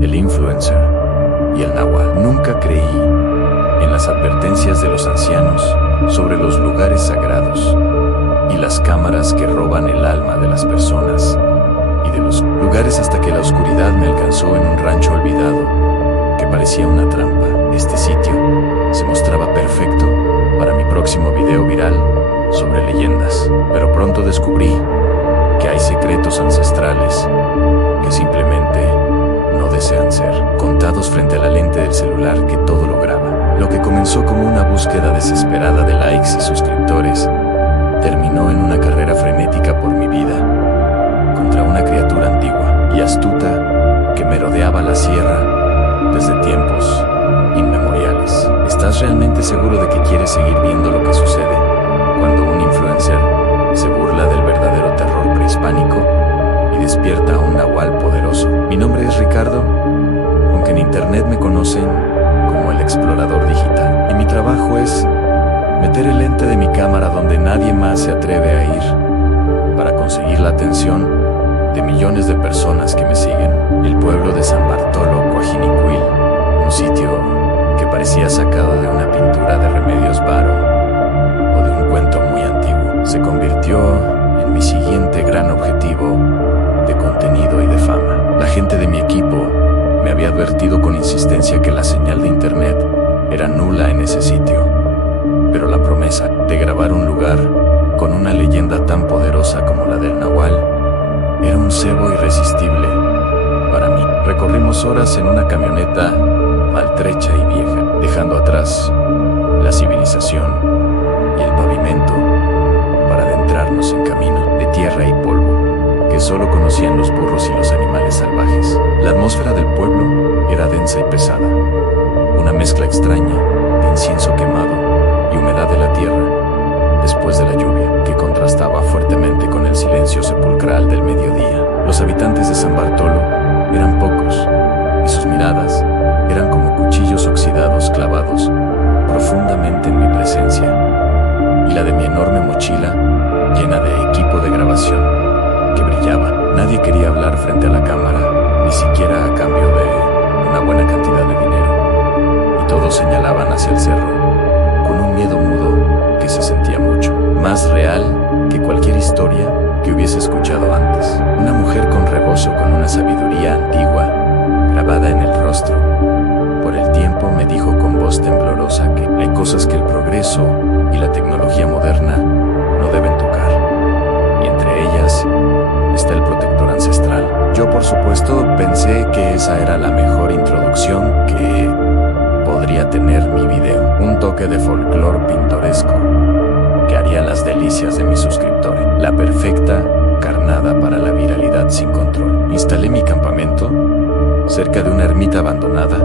el influencer y el nahual. Nunca creí en las advertencias de los ancianos sobre los lugares sagrados y las cámaras que roban el alma de las personas y de los lugares, hasta que la oscuridad me alcanzó en un rancho olvidado que parecía una trampa. Este sitio se mostraba perfecto para mi próximo video viral sobre leyendas, pero pronto descubrí que hay secretos ancestrales que simplemente no desean ser contados frente a la lente del celular que todo lo graba. Lo que comenzó como una búsqueda desesperada de likes y suscriptores terminó en una carrera frenética por mi vida contra una criatura antigua y astuta que merodeaba la sierra desde tiempos inmemoriales. ¿Estás realmente seguro de que quieres seguir viendo lo que sucede cuando un influencer se burla del verdadero terror prehispánico y despierta a un nahual poderoso? Mi nombre es Ricardo, aunque en internet me conocen como el explorador digital, y mi trabajo es meter el lente de mi cámara donde nadie más se atreve a ir para conseguir la atención de millones de personas que me siguen. El pueblo de San Bartolo, Coajinicuil, un sitio que parecía sacado de una pintura de Remedios Varo o de un cuento muy antiguo, se convirtió en mi siguiente gran objetivo de contenido y de fama. La gente de mi equipo me había advertido con insistencia que la señal de internet era nula en ese sitio, pero la promesa de grabar un lugar con una leyenda tan poderosa como la del nahual era un cebo irresistible para mí. Recorrimos horas en una camioneta maltrecha y vieja, dejando atrás la civilización y el pavimento para adentrarnos en camino de tierra y polvo que solo conocían los burros y los animales salvajes. La atmósfera del pueblo era densa y pesada, una mezcla extraña de incienso quemado y humedad de la tierra después de la lluvia, que contrastaba fuertemente con el silencio sepulcral del mediodía. Los habitantes de San Bartolo eran pocos y sus miradas eran como cuchillos oxidados clavados profundamente en mi presencia y la de mi enorme mochila llena de equipo de grabación que brillaba. Nadie quería hablar frente a la cámara, ni siquiera a cambio de una buena cantidad de dinero, y todos señalaban hacia el cerro con un miedo mudo que se sentía mucho más real que cualquier historia que hubiese escuchado antes. Una mujer con rebozo, con una sabiduría antigua grabada en el rostro por el tiempo, me dijo con voz temblorosa que hay cosas que el progreso y la tecnología moderna no deben tocar, y entre ellas está el protector ancestral. Yo, por supuesto, pensé que esa era la mejor introducción que podría tener mi video, un toque de folclore pintoresco que haría las delicias de mis suscriptores, la perfecta carnada para la viralidad sin control. Instalé mi campamento cerca de una ermita abandonada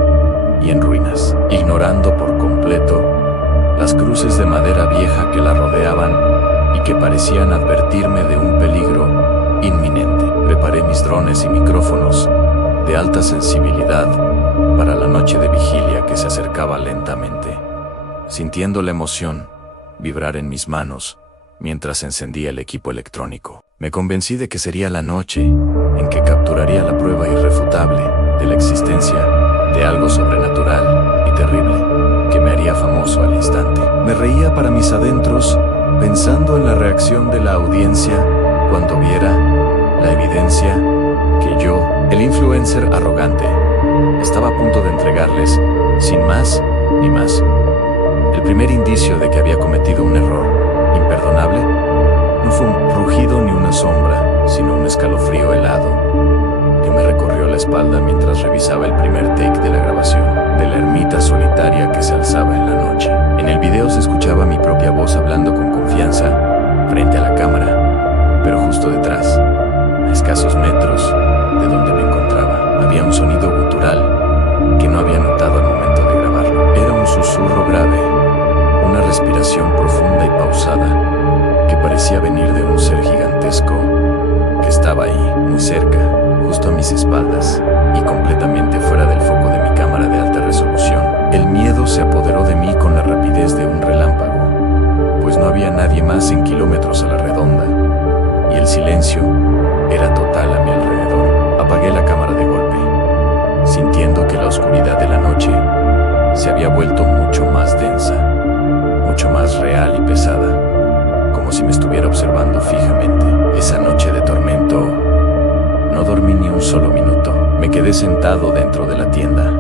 y en ruinas, ignorando por completo las cruces de madera vieja que la rodeaban y que parecían advertirme de un peligro inminente. Preparé mis drones y micrófonos de alta sensibilidad para la noche de vigilia que se acercaba lentamente, sintiendo la emoción vibrar en mis manos mientras encendía el equipo electrónico. Me convencí de que sería la noche en que capturaría la prueba irrefutable de la existencia de algo sobrenatural y terrible que me haría famoso al instante. Me reía para mis adentros pensando en la reacción de la audiencia cuando viera la evidencia que yo, el influencer arrogante, estaba a punto de entregarles sin más ni más. El primer indicio de que había cometido un error imperdonable no fue un rugido ni una sombra, sino un escalofrío helado que me recorrió la espalda mientras revisaba el primer take de la grabación de la ermita solitaria que se alzaba en la noche. En el video se escuchaba mi propia voz hablando con confianza frente a la cámara, pero justo detrás, a escasos metros de donde me encontraba, había un sonido gutural que no había notado al momento de grabarlo. Era un susurro grave, una respiración profunda y pausada que parecía venir de un ser gigantesco que estaba ahí, muy cerca, justo a mis espaldas y completamente fuera del foco de mi cámara de alta resolución. El miedo se apoderó de mí con la rapidez de un relámpago, pues no había nadie más en kilómetros a la redonda y el silencio era total a mi alrededor. Apagué la cámara de golpe, sintiendo que la oscuridad de la noche se había vuelto mucho más densa, mucho más real y pesada, como si me estuviera observando fijamente. Esa noche de tormento no dormí ni un solo minuto. Me quedé sentado dentro de la tienda,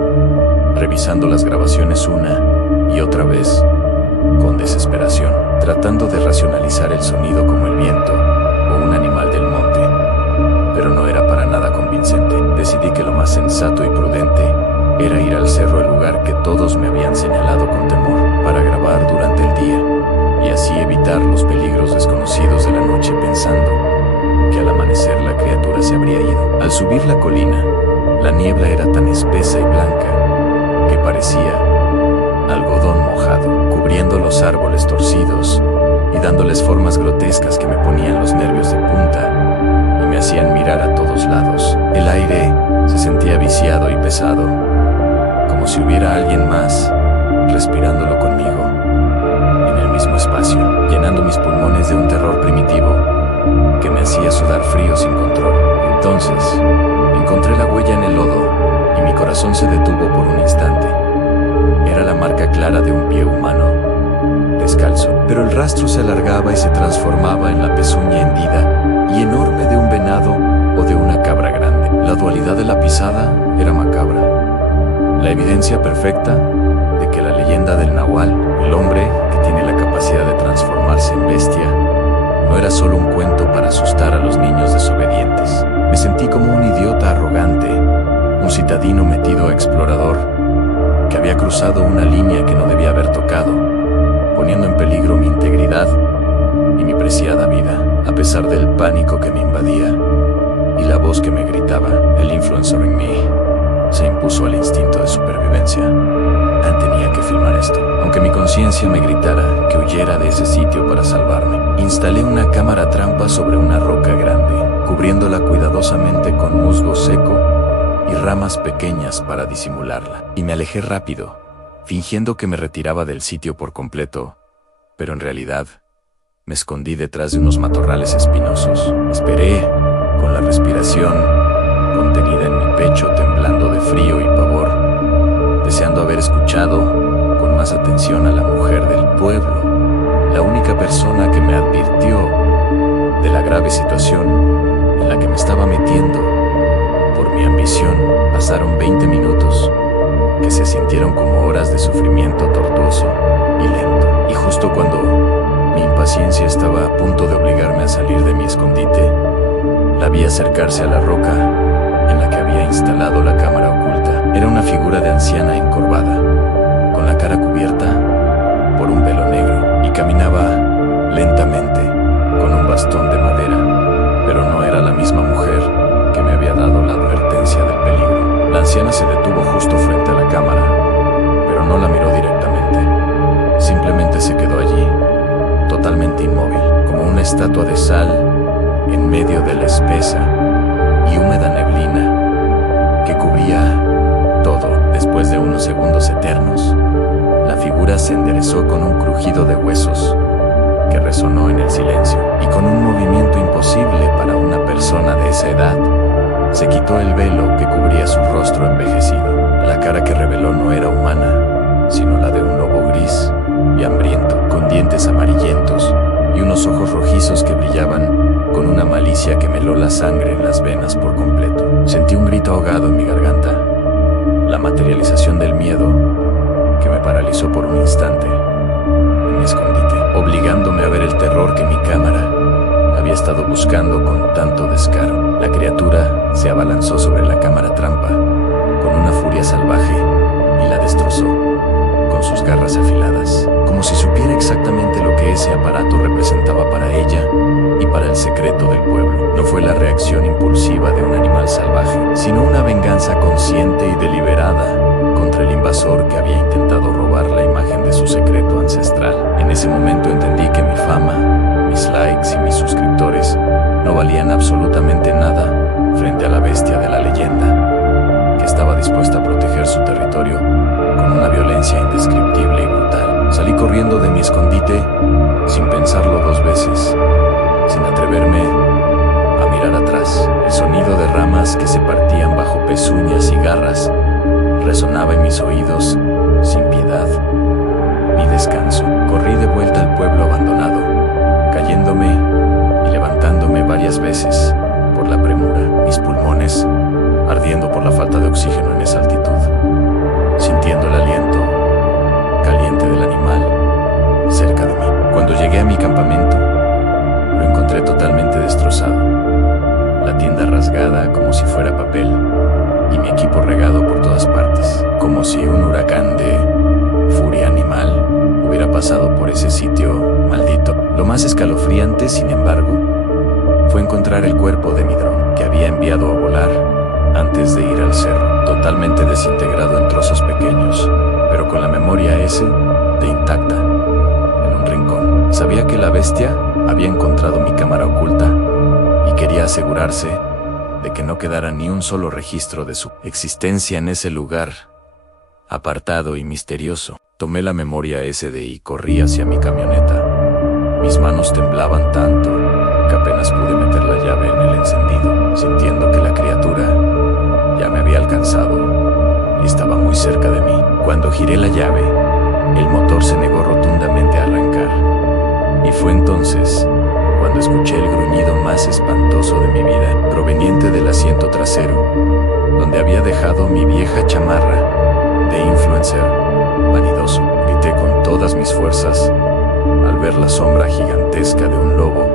revisando las grabaciones una y otra vez, con desesperación, tratando de racionalizar el sonido como el viento o un animal del monte, pero no era para nada convincente. Decidí que lo más sensato y prudente era ir al cerro, el lugar que todos me habían señalado con temor, para grabar durante el día y así evitar los peligros desconocidos de la noche, pensando que al amanecer la criatura se habría ido. Al subir la colina, la niebla era tan espesa y blanca que parecía algodón mojado, cubriendo los árboles torcidos y dándoles formas grotescas que me ponían los nervios de punta y me hacían mirar a todos lados. El aire se sentía viciado y pesado, como si hubiera alguien más respirándolo conmigo en el mismo espacio, llenando mis pulmones de un terror primitivo que me hacía sudar frío sin control. Entonces, encontré la huella en el lodo y mi corazón se detuvo por un instante. Era la marca clara de un pie humano, descalzo, pero el rastro se alargaba y se transformaba en la pezuña hendida y enorme de un venado o de una cabra grande. La dualidad de la pisada era macabra, la evidencia perfecta de que la leyenda del Nahual, el hombre que tiene la capacidad de transformarse en bestia, no era solo un cuento para asustar a los niños desobedientes. Me sentí como un idiota arrogante, un citadino metido a explorador, que había cruzado una línea que no debía haber tocado, poniendo en peligro mi integridad y mi preciada vida. A pesar del pánico que me invadía y la voz que me gritaba, el influencer en mí se impuso al instinto de supervivencia. Tenía que filmar esto, aunque mi conciencia me gritara que huyera de ese sitio para salvarme. Instalé una cámara trampa sobre una roca grande, cubriéndola cuidadosamente con musgo seco y ramas pequeñas para disimularla, y me alejé rápido, fingiendo que me retiraba del sitio por completo, pero en realidad me escondí detrás de unos matorrales espinosos. Esperé, con la respiración contenida en mi pecho, temblando de frío y pavor, deseando haber escuchado con más atención a la mujer del pueblo, la única persona que me advirtió de la grave situación en la que me estaba metiendo por mi ambición. Pasaron 20 minutos que se sintieron como horas de sufrimiento tortuoso y lento, y justo cuando mi impaciencia estaba a punto de obligarme a salir de mi escondite, la vi acercarse a la roca en la que había instalado la cámara oculta. Era una figura de anciana encorvada, con la cara cubierta por un velo negro, y caminaba lentamente con un bastón de madera, pero no era la misma mujer que me había dado la advertencia del peligro. La anciana se detuvo justo frente a la cámara, pero no la miró directamente. Simplemente se quedó allí, totalmente inmóvil, como una estatua de sal en medio de la espesa y húmeda neblina que cubría todo. Después de unos segundos eternos, la figura se enderezó con un crujido de huesos que resonó en el silencio, y con un movimiento imposible para una persona de esa edad, se quitó el velo que cubría su rostro envejecido. La cara que reveló no era humana, sino la de un lobo gris y hambriento, con dientes amarillentos y unos ojos rojizos que brillaban con una malicia que me heló la sangre en las venas por completo. Sentí un grito ahogado en mi garganta, la materialización del miedo que me paralizó por un instante en mi escondite, obligándome a ver el terror que mi cámara había estado buscando con tanto descaro. La criatura se abalanzó sobre la cámara trampa con una furia salvaje y la destrozó con sus garras afiladas, como si supiera exactamente lo que ese aparato representaba para ella y para el secreto del pueblo. No fue la reacción impulsiva de un animal salvaje, sino una venganza consciente y deliberada contra el invasor que había intentado robar la imagen de su secreto ancestral. En ese momento entendí que mi fama, mis likes y mis suscriptores no valían absolutamente nada frente a la bestia de la leyenda, que estaba dispuesta a proteger su territorio con una violencia indescriptible y brutal. Salí corriendo de mi escondite sin pensarlo dos veces, sin atreverme a mirar atrás. El sonido de ramas que se partían bajo pezuñas y garras resonaba en mis oídos sin piedad ni descanso. Corrí de vuelta al pueblo abandonado, cayéndome y levantándome varias veces por la premura, mis pulmones ardiendo por la falta de oxígeno en esa altitud, sintiendo el aliento caliente del animal cerca de mí. Cuando llegué a mi campamento, lo encontré totalmente destrozado, la tienda rasgada como si fuera papel y mi equipo regado por todas partes, como si un huracán de furia animal hubiera pasado por ese sitio maldito. Lo más escalofriante, sin embargo, fue encontrar el cuerpo de mi dron, que había enviado a volar antes de ir al cerro, totalmente desintegrado en trozos pequeños, pero con la memoria ese de intacta en un rincón. Sabía que la bestia había encontrado mi cámara oculta y quería asegurarse de que no quedara ni un solo registro de su existencia en ese lugar apartado y misterioso. Tomé la memoria SD y corrí hacia mi camioneta. Mis manos temblaban tanto que apenas pude meter la llave en el encendido, sintiendo que la criatura ya me había alcanzado y estaba muy cerca de mí. Cuando giré la llave, el motor se negó rotundamente a arrancar. Y fue entonces cuando escuché el gruñido más espantoso de mi vida, proveniente del asiento trasero, donde había dejado mi vieja chamarra de influencer vanidoso. Grité con todas mis fuerzas al ver la sombra gigantesca de un lobo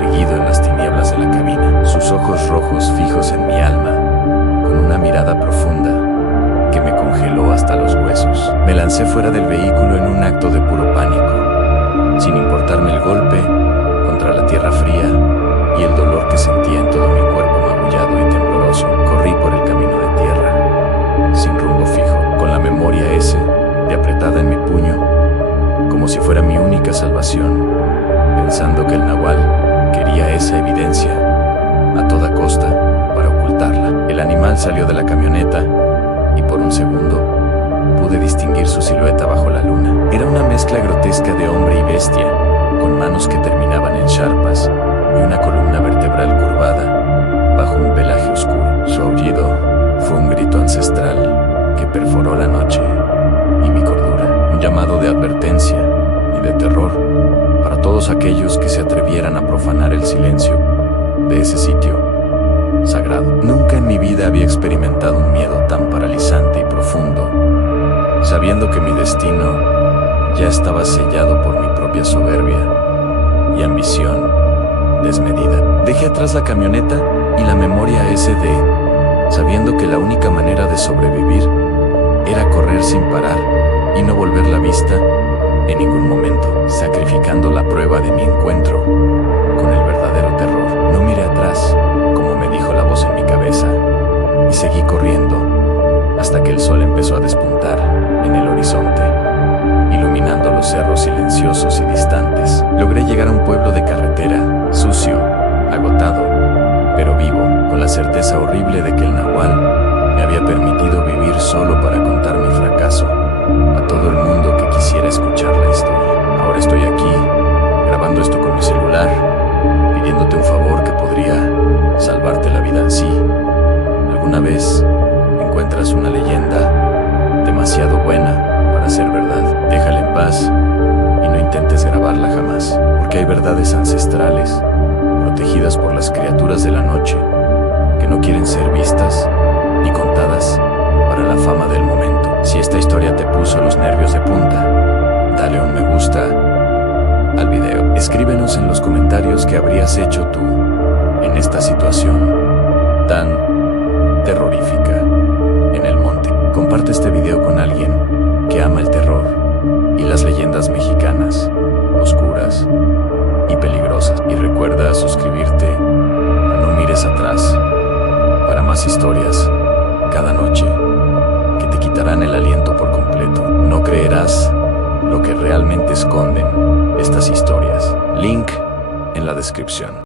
erguido en las tinieblas de la cabina, sus ojos rojos fijos en mi alma, con una mirada profunda que me congeló hasta los huesos. Me lancé fuera del vehículo en un acto de puro pánico, sin importarme el golpe contra la tierra fría y el dolor que sentía en todo mi cuerpo magullado y tembloroso. Corrí por el camino de tierra, sin rumbo fijo, con la memoria ese de apretada en mi puño, como si fuera mi única salvación, pensando que el nahual quería esa evidencia a toda costa para ocultarla. El animal salió de la camioneta y por un segundo pude distinguir su silueta bajo la luna. Era una mezcla grotesca de hombre y bestia, con manos que terminaban en charpas y una columna vertebral curvada bajo un pelaje oscuro. Su aullido fue un grito ancestral que perforó la noche y mi cordura, un llamado de advertencia y de terror para todos aquellos que se atrevieran a profanar el silencio de ese sitio sagrado. Nunca en mi vida había experimentado un miedo tan paralizante y profundo, sabiendo que mi destino ya estaba sellado por mi propia soberbia y ambición desmedida. Dejé atrás la camioneta y la memoria SD, sabiendo que la única manera de sobrevivir era correr sin parar y no volver la vista en ningún momento, sacrificando la prueba de mi encuentro con el verdadero terror. No miré atrás, como me dijo la voz en mi cabeza, y seguí corriendo hasta que el sol empezó a despuntar en el horizonte, iluminando los cerros silenciosos y distantes. Logré llegar a un pueblo de carretera, sucio, agotado, pero vivo, con la certeza horrible de que el nahual me había permitido vivir solo para contar mi fracaso a todo el mundo que quisiera escuchar la historia. Ahora estoy aquí, grabando esto con mi celular, pidiéndote un favor que podría salvarte la vida. Si alguna vez encuentras una leyenda demasiado buena para ser verdad, déjala en paz y no intentes grabarla jamás, porque hay verdades ancestrales protegidas por las criaturas de la noche que no quieren ser vistas ni contadas para la fama del momento. Si esta historia te puso los nervios de punta, dale un me gusta al video. Escríbenos en los comentarios qué habrías hecho tú en esta situación tan terrorífica en el monte. Comparte este video con alguien que ama el terror y las leyendas mexicanas, oscuras y peligrosas. Y recuerda suscribirte a No Mires Atrás para más historias cada noche que te quitarán el aliento por completo. No creerás lo que realmente esconden estas historias. Link en la descripción.